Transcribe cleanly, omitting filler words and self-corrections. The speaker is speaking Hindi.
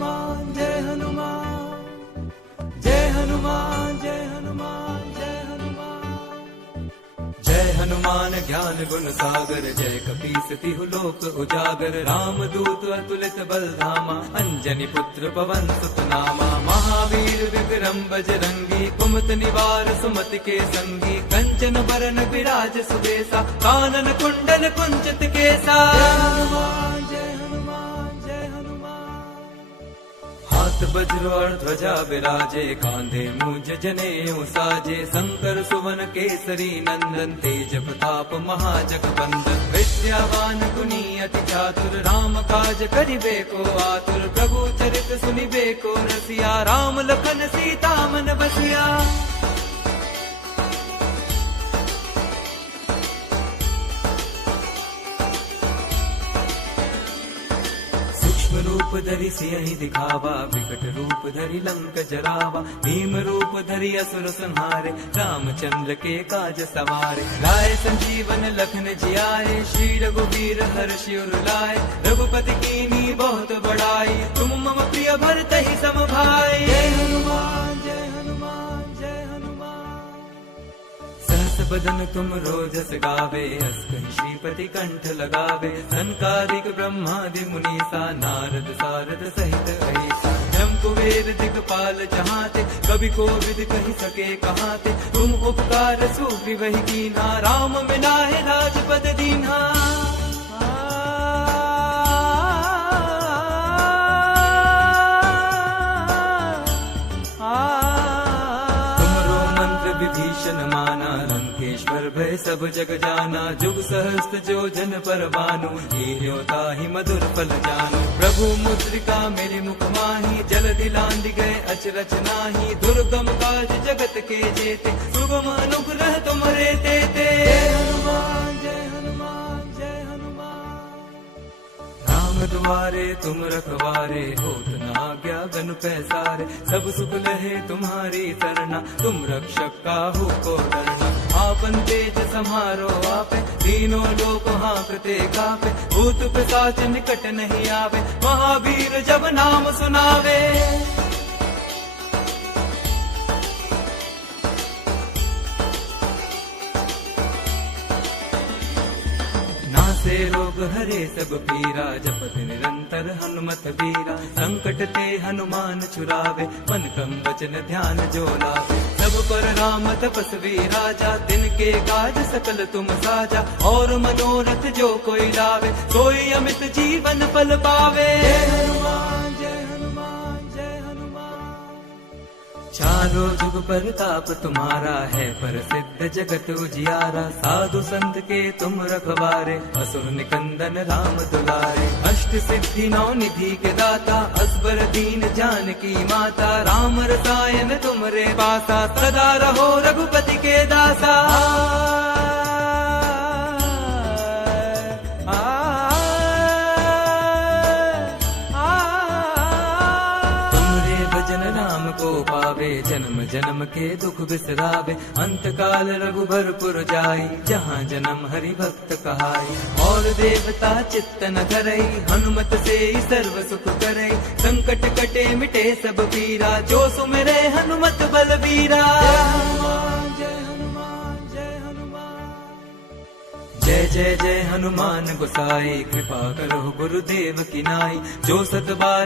हनुमान जय हनुमान, जय हनुमान जय हनुमान जय हनुमान। जय हनुमान ज्ञान गुण सागर, जय कपीस तिहु लोक उजागर। राम दूत अतुलित बल धामा, अंजनी पुत्र पवन सुत नामा। महावीर विक्रम बजरंगी, कुमत निवार सुमति के संगी। कंचन बरन विराज सुबेसा, कानन कुंडल कुंचित केसा। जय हनुमान जय हनुमान। हाथ वज्र और ध्वजा विराजे, कांधे मूंज जनेऊ साजे। शंकर सुवन केसरी नंदन, तेज प्रताप महाजगबंदन। विद्यावान गुणी अति चातुर, राम काज करिबे को आतुर। प्रभु चरित सुनिबे को रसिया, राम लखन सीता मन बसिया। रूप धरि सियहि दिखावा, विकट रूप धरि लंक जरावा। भीम रूप धरि असुर संहारे, रामचंद्र के काज सवारे। लाए संजीवन लखन जियाए, श्री रघुवीर हर्षि उर लाए। रघुपति कीन्ही बहुत बड़ाई, तुम मम प्रिय भरतहि सम भाई। जय हनुमान जय हनुमान जय हनुमान। सहस बदन तुम रोजस गावे, हस कहि श्रीपति कंठ लगावे। सनकादिक ब्रह्मादि मुनीसा, नारद सारद सहित अहिसा। ब्रह्म कुबेर दिगपाल जहाते, कवि कोविद कहि सके कहाते। तुम उपकार सुग्रीवहि कीन्हा, राम मिलाए राजपद दीन्हा। विभीषण माना, लंकेश्वर भय सब जग जाना। जुग सहस्त्र जो जन पर भानु, हीरो ताहि मधुर फल जानु। प्रभु मुद्रिका मेरे मुख माही, जलधि लांघ गए अचरज नाही। दुर्गम काज जगत के जेते, सुगम अनुग्रह तुम्हारे तेते। जय हनुमान जय हनुमान जय हनुमान। राम दुआरे तुम रखवारे, होत न आज्ञा गनु पैसारे। सब सुख लहे तुम्हारी सरना, तुम रक्षक काहू को डरना। आपन तेज समारो आपे, तीनों लोक हांकते कापे। भूत पिशाच निकट नहीं आवे, महावीर जब नाम सुनावे। से रोग हरे सब पीरा, जपत निरंतर हनुमत बीरा। संकट ते हनुमान छुरावे, मन क्रम वचन ध्यान जो लावे। सब पर राम तपस्वी राजा, तिनके काज सकल तुम साजा। और मनोरथ जो कोई लावे, सोई अमित जीवन फल पावे। जय हनुमान जय हनुमान जय हनुमान। चारों जुग परताप तुम्हारा है, प्रसिद्ध जगत उजियारा। साधु संत के तुम रखवारे, असुर निकंदन राम दुलारे। अष्ट सिद्धि नौ निधि के दाता, असबर दीन जानकी माता। राम रसायन तुमरे पासा, सदा रहो रघुपति के दासा। भजन राम को पावे, जन्म जन्म के दुख बिसरावे। अंत काल रघुबरपुर जाई, जहाँ जन्म हरि भक्त कहाई। और देवता चित्त न धरई, हनुमत से सर्व सुख करई। संकट कटे मिटे सब पीरा, जो सुमिरे हनुमत बलबीरा। जय जय जय हनुमान गोसाई, कृपा करो गुरुदेव की नाई। जो सत बार